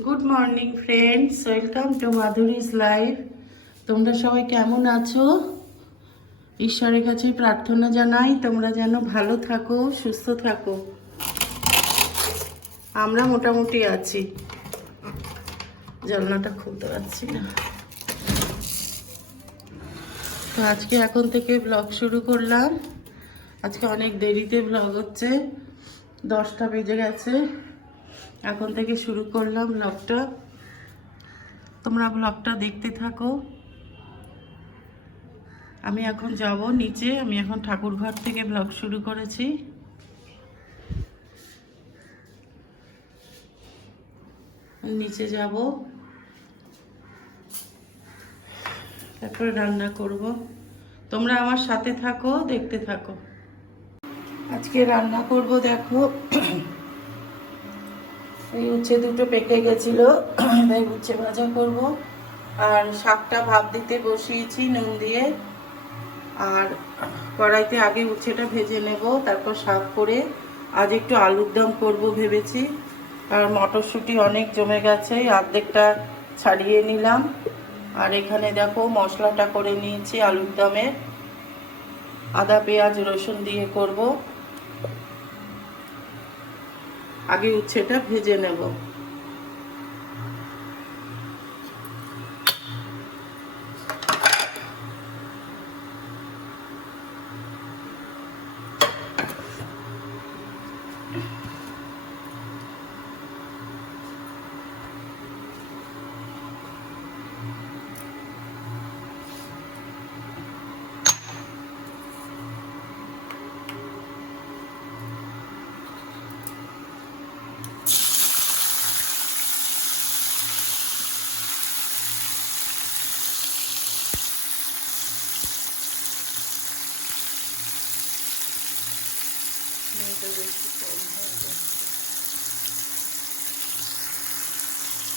Good morning friends, welcome to Madhuri's life. তোমরা সবাই কেমন আছো? ঈশ্বরের কাছে প্রার্থনা জানাই তোমরা যেন ভালো থাকো, সুস্থ থাকো। আমরা মোটামুটি আছি। জানলাটা খুলতে পারছি না। তো আজকে এখন থেকে ব্লগ শুরু করলাম। আজকে অনেক দেরিতে ব্লগ হচ্ছে, 10টা বেজে গেছে। এখন থেকে শুরু করলাম ব্লগটা। তোমরা ব্লগটা দেখতে থাকো। আমি এখন যাব নিচে। আমি এখন ঠাকুর ঘর থেকে ব্লগ শুরু করেছি। নিচে যাব, তারপরে রান্না করব। তোমরা আমার সাথে থাকো, দেখতে থাকো। আজকে রান্না করব, দেখো। এই উচ্ছে দুটো পেকে গেছিল, তাই উচ্ছে ভাজা করব। আর শাকটা ভাপ দিতে বসিয়েছি নুন দিয়ে। আর কড়াইতে আগে উচ্ছেটা ভেজে নেব, তারপর শাক করে আজ একটু আলুর দম করব ভেবেছি। আর মটরশুঁটি অনেক জমে গেছে, অর্ধেকটা ছাড়িয়ে নিলাম। আর এখানে দেখো মশলাটা করে নিয়েছি আলুর দমে। আদা পেঁয়াজ রসুন দিয়ে করব। আগে উচ্ছেটা ভেজে নেব।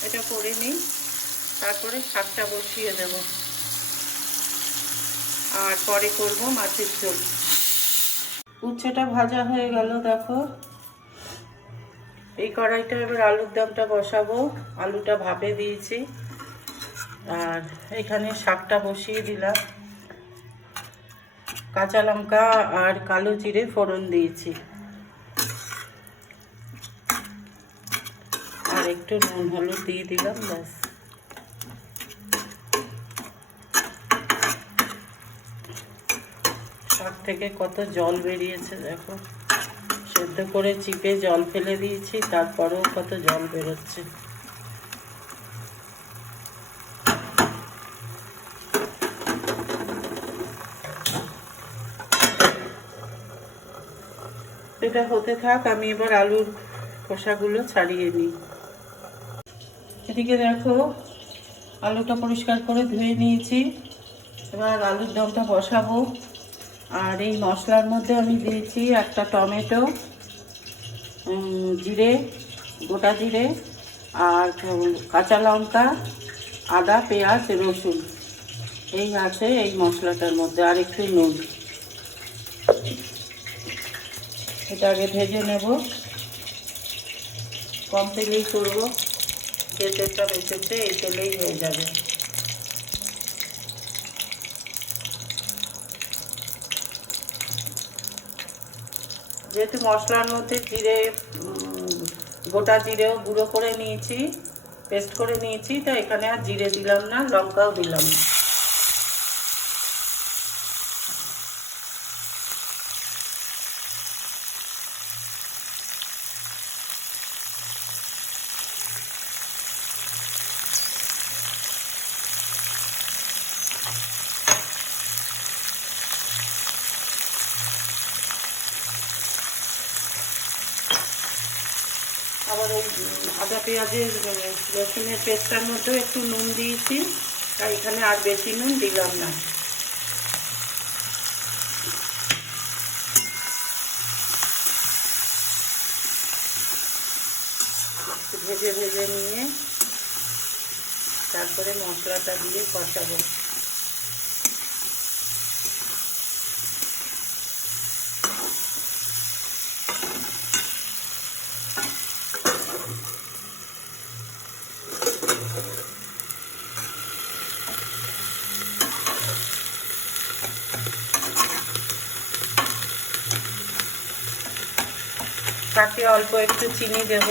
এটা করে নিই, তারপরে শাকটা বসিয়ে দেব। আর পরে করব মাছের ঝোল। উচ্ছেটা ভাজা হয়ে গেল, দেখো। এই কড়াইটা এবার আলুর দমটা বসাবো। আলুটা ভাপে দিয়েছি। আর এখানে শাকটা বসিয়ে দিলাম। কাঁচা লঙ্কা আর কালো জিরে ফোড়ন দিয়েছি। আর একটু নুন হলুদ দিয়ে দিলাম, ব্যাস। শাক থেকে কত জল বেরিয়েছে দেখো। সেদ্ধ করে চিপে জল ফেলে দিয়েছি, তারপরেও কত জল বেরোচ্ছে। এটা হতে থাক, আমি এবার আলুর খোসাগুলো ছাড়িয়ে নিই। এদিকে দেখো আলুটা পরিষ্কার করে ধুয়ে নিয়েছি। এবার আলুর দমটা বসাবো। আর এই মশলার মধ্যে আমি দিয়েছি একটা টমেটো, জিরে, গোটা জিরে, আর কাঁচা লঙ্কা, আদা পেঁয়াজ রসুন, এই আছে এই মশলাটার মধ্যে। আর একটু নুন। এটা আগে ভেজে নেব, কম তেলেই করবো। যে তেলটা বেঁচেছে এই তেলেই হয়ে যাবে। যেহেতু মশলার মধ্যে জিরে, গোটা জিরেও গুঁড়ো করে নিয়েছি, পেস্ট করে নিয়েছি, তো এখানে আর জিরে দিলাম না, লঙ্কাও দিলাম না। আবার ওই আদা পেঁয়াজের রসুনের পেস্টটার মধ্যেও একটু নুন দিয়েছি, তাই এখানে আর বেশি নুন দিলাম না। একটু ভেজে ভেজে নিয়ে তারপরে মশলাটা দিয়ে কষাবো। লাস্টে অল্প একটু চিনি দেব।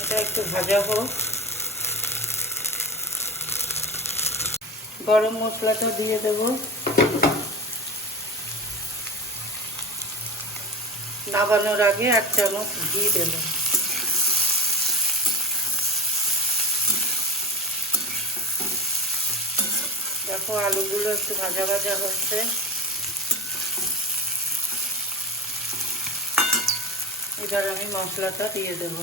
এটা একটু ভাজা হোক। গরম মশলাটা দিয়ে দেব। নামানোর আগে 1 চামচ ঘি দেব। দেখো আলুগুলো একটু ভাজা ভাজা হচ্ছে। এবার আমি মশলাটা দিয়ে দেব।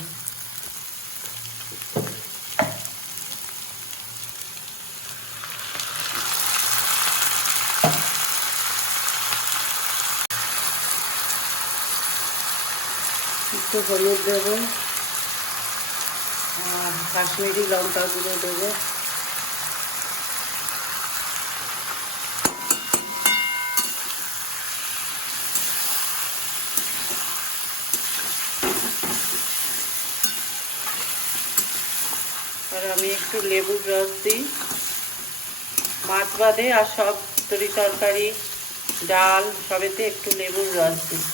একটু হলুদ দেব আর কাশ্মীরি লঙ্কা গুঁড়ো দেব। আর আমি একটু লেবুর রস দিই। মাছ বাদে আর সব তরকারি ডাল সবেতে একটু লেবুর রস দিই।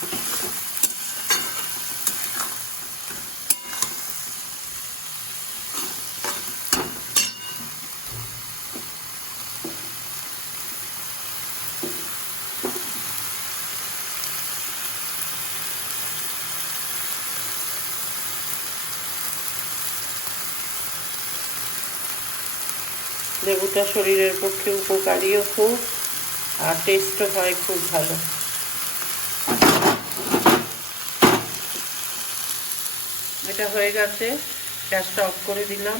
লেবুটা শরীরের পক্ষে উপকারীও খুব, আর টেস্টও হয় খুব ভালো। এটা হয়ে গেছে, গ্যাসটা অফ করে দিলাম।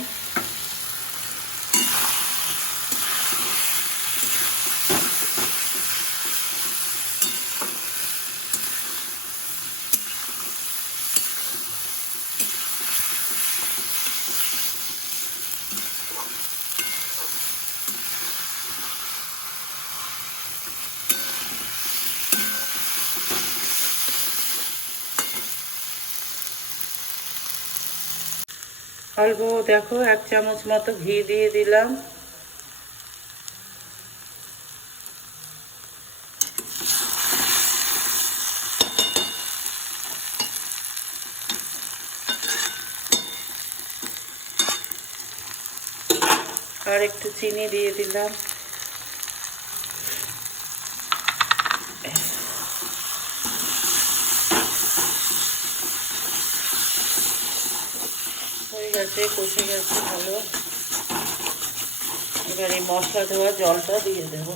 অল্প দেখো 1 চামচ মতো ঘি দিয়ে দিলাম। আর একটু চিনি দিয়ে দিলাম। হয়ে গেছে, কষে গেছে ভালো। এবার এই মশলা ধোয়া জলটা দিয়ে দেব।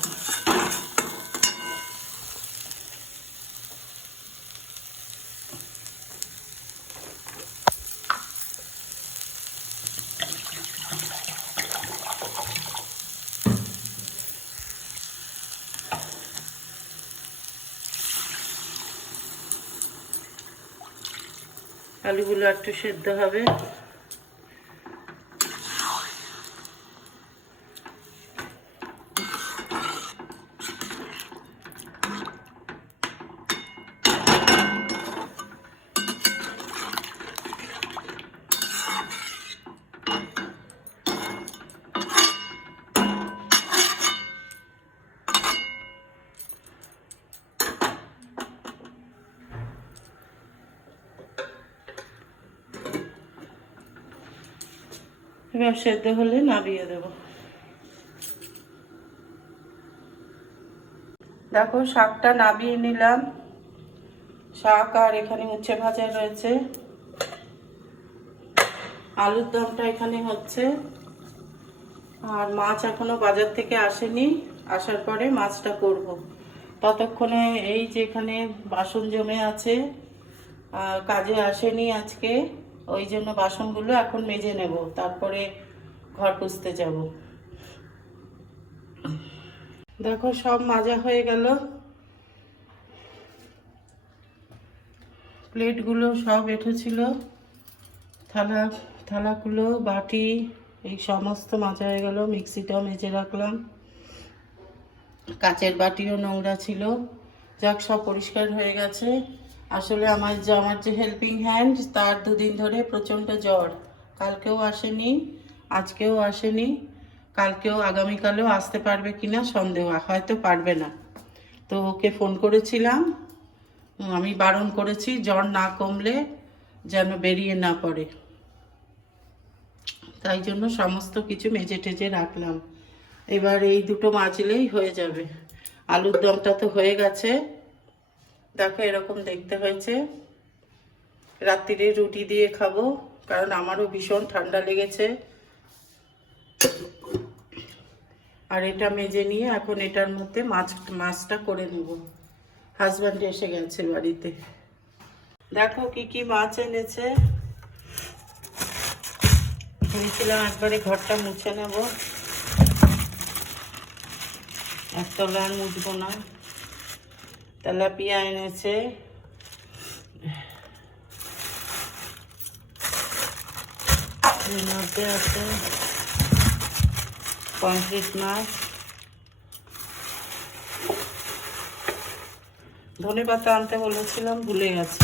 আলুগুলো একটু সেদ্ধ হবে। এবার সেদ্ধ হলে নামিয়ে দেব। দেখো শাকটা নামিয়ে নিলাম। শাক আর এখানে উচ্ছে ভাজা রয়েছে। আলুর দমটা এখানে হচ্ছে। আর মাছ এখনো বাজার থেকে আসেনি, আসার পরে মাছটা করব। ততক্ষণে এই যে এখানে বাসন জমে আছে, কাজে আসেনি আজকে, ওই জন্য বাসনগুলো এখন মেজে নেব, তারপরে ঘর পুছতে যাব। দেখো সব মাজা হয়ে গেল। প্লেটগুলো সব এঁঠেছিল, থালাগুলো বাটি এই সমস্ত মাজা হয়ে গেল। মিক্সিটাও মেজে রাখলাম। কাচের বাটিও নোংরা ছিল, যাক সব পরিষ্কার হয়ে গেছে। আসলে আমার যে হেল্পিং হ্যান্ড, তার 2 দিন ধরে প্রচণ্ড জ্বর। কালকেও আসেনি, আজকেও আসেনি। কালকেও আগামীকালেও আসতে পারবে কিনা সন্দেহ, হয়তো পারবে না। তো ওকে ফোন করেছিলাম, আমি বারণ করেছি জ্বর না কমলে যেন বেরিয়ে না পড়ে, তাই জন্য সমস্ত কিছু মেজে টেজে রাখলাম। এবার এই দুটো মাজলেই হয়ে যাবে। আলুর দমটা তো হয়ে গেছে, দেখো এরকম দেখতে হয়েছে। রাত্রিরে রুটি দিয়ে খাবো, কারণ আমারও ভীষণ ঠান্ডা লেগেছে। আর এটা মেজে নিয়ে এখন এটার মধ্যে মাছটা করে নেব। হাজব্যান্ড এসে গেছে বাড়িতে। দেখো কি কি মাছ এনেছে। ভেবেছিলাম একবারে ঘরটা মুছে নেব, একতলা আর মুছবো না। তেলাপিয়া এনেছে, এর মধ্যে আছে পমফ্রেট মাছ, ধনে পাতা আনতে বলেছিলাম ভুলে গেছি।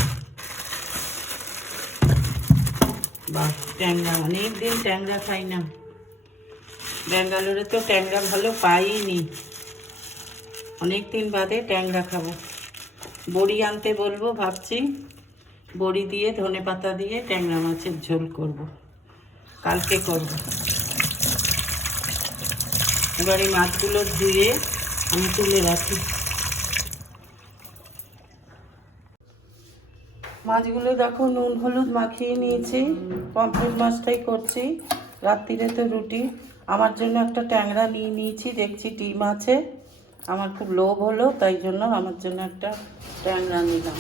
বাহ, ট্যাংরা, অনেকদিন ট্যাংরা খাই না। ব্যাঙ্গালোরে তো ট্যাংরা ভালো পাইনি, অনেকদিন বাদে ট্যাংরা খাবো। বড়ি আনতে বলবো ভাবছি, বড়ি দিয়ে ধনে পাতা দিয়ে ট্যাংরা মাছের ঝোল করব, কালকে করব। এবার এই মাছগুলো ধুয়ে আমি তুলে রাখি। মাছগুলো দেখো নুন হলুদ মাখিয়ে নিয়েছি, পমফ্রেট মাছটাই করছি। রাত্রিরে তো রুটি, আমার জন্য একটা ট্যাংরা নিয়ে নিয়েছি, দেখছি ডিম আছে, আমার খুব লোভ হলো, তাই জন্য আমার জন্য একটা ট্যাংরা নিলাম।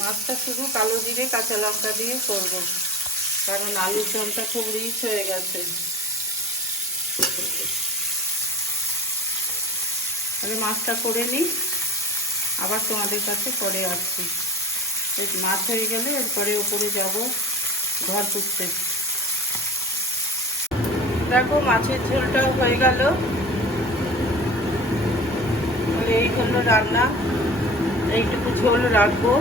মাছটা শুধু কালো জিরে কাঁচা লঙ্কা দিয়ে করব, কারণ আলুর দমটা খুব রিচ হয়ে গেছে। তাহলে মাছটা করে নিই, আবার তোমাদের কাছে পরে আসছি। এই মাছ হয়ে গেলে এরপরে ওপরে যাব ঘর পুষতে। দেখো মাছের ঝোলটাও হয়ে গেল। এই হলো রান্না, এইটুকু ঝোল রাখবো।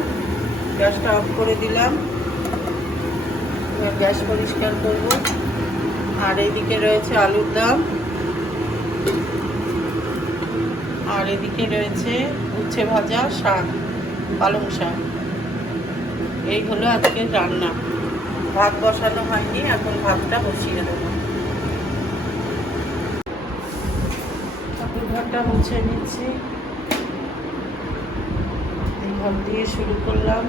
গ্যাসটা অফ করে দিলাম, এবার গ্যাস পরিষ্কার করব। আর এইদিকে রয়েছে আলুর দম, আর এদিকে রয়েছে উচ্ছে ভাজা, শাক, পালং শাক। এই হলো আজকের রান্না। ভাত বসানো হয়নি, এখন ভাতটা বসিয়ে দেবো। ঠাকুর ঘরটা মুছে নিচ্ছি, এই ঘর দিয়ে শুরু করলাম।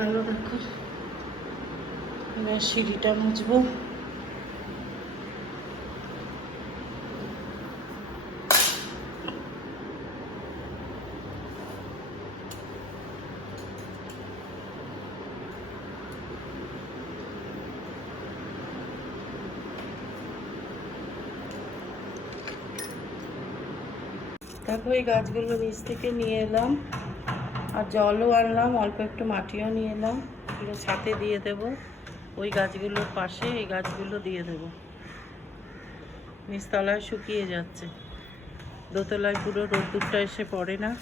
ভালো দেখো। এবার সিঁড়িটা মুছবো। দেখো এই গাছগুলো নিচ থেকে নিয়ে এলাম, আর জলও আনলাম, অল্প একটু মাটিও নিয়ে এলাম, এগুলো ছাদে দিয়ে দেবো। ওই গাছগুলোর পাশে এই গাছগুলো দিয়ে দেবো। নিচতলায় শুকিয়ে যাচ্ছে, দোতলায় পুরো রোদ্দুরটা এসে পড়ে না।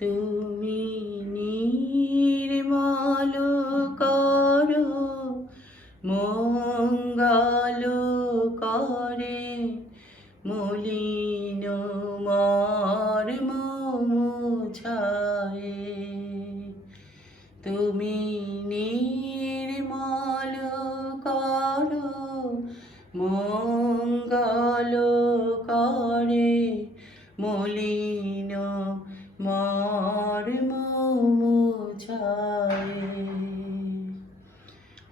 তুমি নির্মল করো, মঙ্গল করে, মলিন মর্ম মুছায়ে। তুমি নির্মল করো, মঙ্গল করে, মলিন মর্ম মুছায়ে।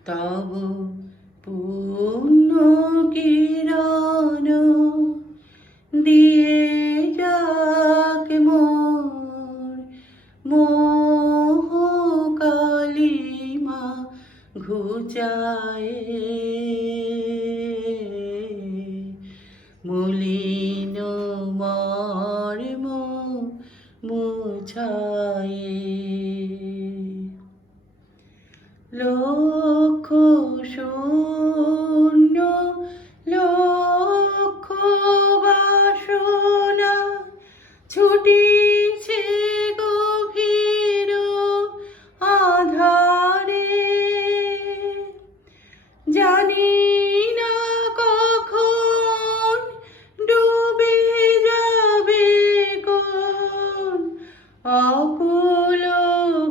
তব পুণ্য কিরণ দিয়ে যাক মোর মোহ কালিমা ঘুচায়ে। মলিন মর্ম মুছায়ে। লক্ষ শূন্য লক্ষ বাসনা ছুটিছে গভীর আধারে। জানি না কখন ডুবে যাবে কোন অকুল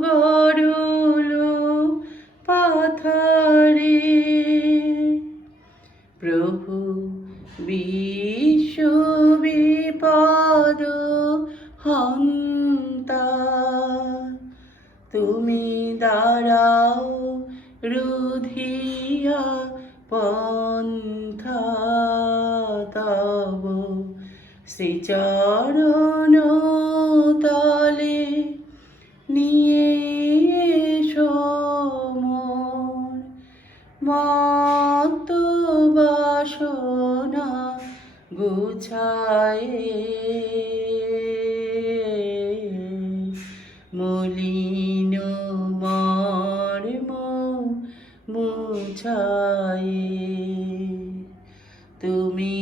গরল পাথারে। প্রভু বিশ্ব বিপদ হন্তা, তুমি দাঁড়াও রুধিয়া পন্থা। তব শ্রীচরণ তলে নিয়ে এসো মোর মত বাসনা গুছায়ে। মলিন মর্ম মুছায়ে। তুমি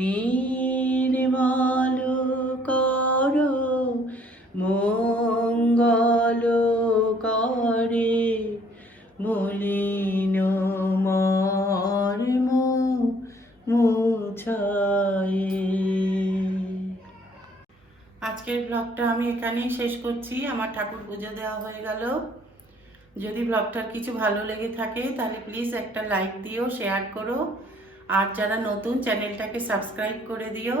নির্মল করো, মঙ্গল করে, মলিন মর্ম মুছায়ে। আজকের ব্লগটা আমি এখানেই শেষ করছি। আমার ঠাকুর পুজো দেওয়া হয়ে গেল। যদি ব্লগটার কিছু ভালো লেগে থাকে তাহলে প্লিজ একটা লাইক দিও, শেয়ার করো, আর যারা নতুন চ্যানেলটাকে সাবস্ক্রাইব করে দিও,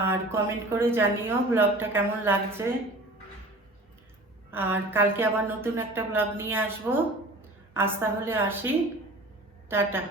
আর কমেন্ট করে জানিও ব্লগটা কেমন লাগছে। আর কালকে আবার নতুন একটা ব্লগ নিয়ে আসবো। আজ তাহলে আসি, টাটা।